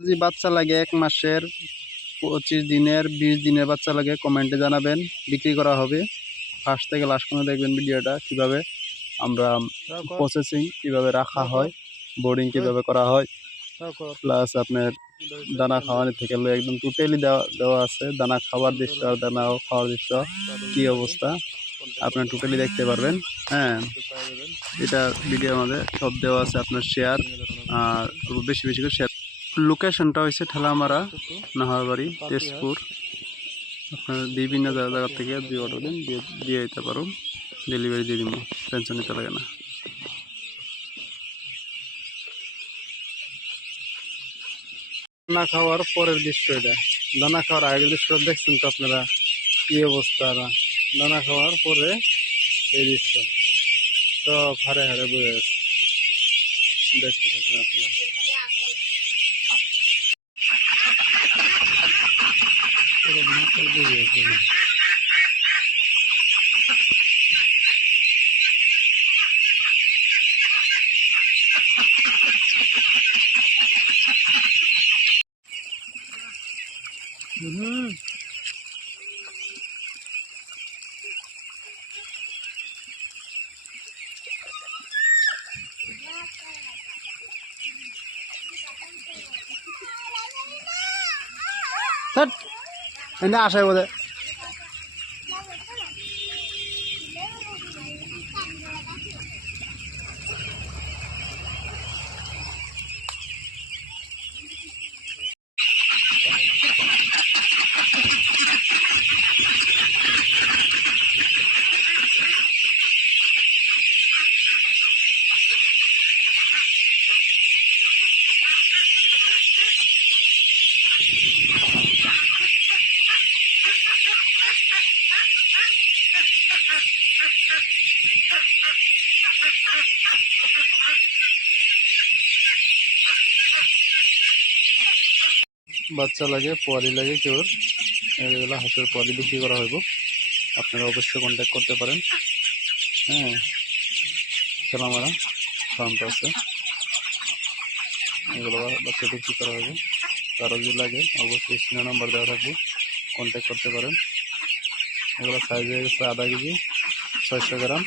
যদি বাচ্চা লাগে 1 মাসের, 25 দিনের, 20 দিনের বাচ্চা লাগে কমেন্টে জানাবেন, বিক্রি করা হবে। ফার্স্ট থেকে লাস্ট পর্যন্ত দেখবেন ভিডিওটা, কিভাবে আমরা প্রসেসিং কিভাবে রাখা হয়, বোর্ডিং কিভাবে করা হয়, প্লাস আপনার দানা খাওয়ানোর থেকে একদম টোটালি দেওয়া আছে। দানা খাওয়ার দৃশ্য আর দানা খাওয়ার দৃশ্য কি অবস্থা আপনার টোটালি দেখতে পারবেন। হ্যাঁ, এটা ভিডিওর মধ্যে সব দেওয়া আছে। আপনার শেয়ার আর বেশি বেশি করে শেয়ার। লোকেশনটা হয়েছে ঠেলামারা, নাহারবাড়ি, তেজপুর। আপনার বিভিন্ন জায়গা থেকে 2 অটো দিন দিয়ে দিতে পারো, ডেলিভারি দিয়ে দিব, টেনশন নিতে লাগে না। দানা খাওয়ার পরের দৃশ্য এটা। দানা খাওয়ার আগের দৃশ্য দেখছেন তো আপনারা কি অবস্থা। দানা খাওয়ার পরে এই দৃশ্য তো হারে হারে বয়ে গেছে, দেখতে থাকেন আপনারা। এনে আসায় বোধ বাচ্চা লাগে, পোয়ালি লাগে কেউ, এগুলো হাঁসের পোয়ালি বিক্রি করা হইব। আপনারা অবশ্যই কন্ট্যাক্ট করতে পারেন। হ্যাঁ, ঠেলামারা ফার্মটা আছে, এগুলো বাচ্চা বিক্রি করা হবে। কারো যদি লাগে অবশ্যই স্ক্রিনে নাম্বার দেওয়া থাকবে, কন্ট্যাক্ট করতে পারেন। এগুলো সাইজ হয়ে গেছে আধা কেজি, 600 গ্রাম,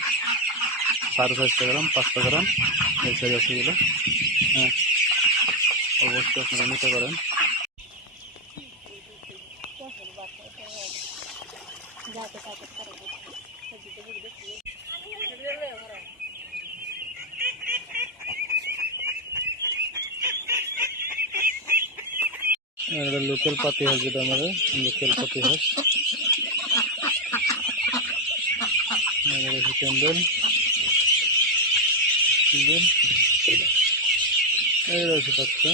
650 গ্রাম, 500 গ্রাম, এই সাইজ আছে এগুলো। হ্যাঁ, অবশ্যই আপনারা নিতে পারেন। লোকাল পাতি হাঁস, যেটা আমাদের লোকাল পাতি হাঁস, ক্যান্ডেল এই রয়েছে বাচ্চা।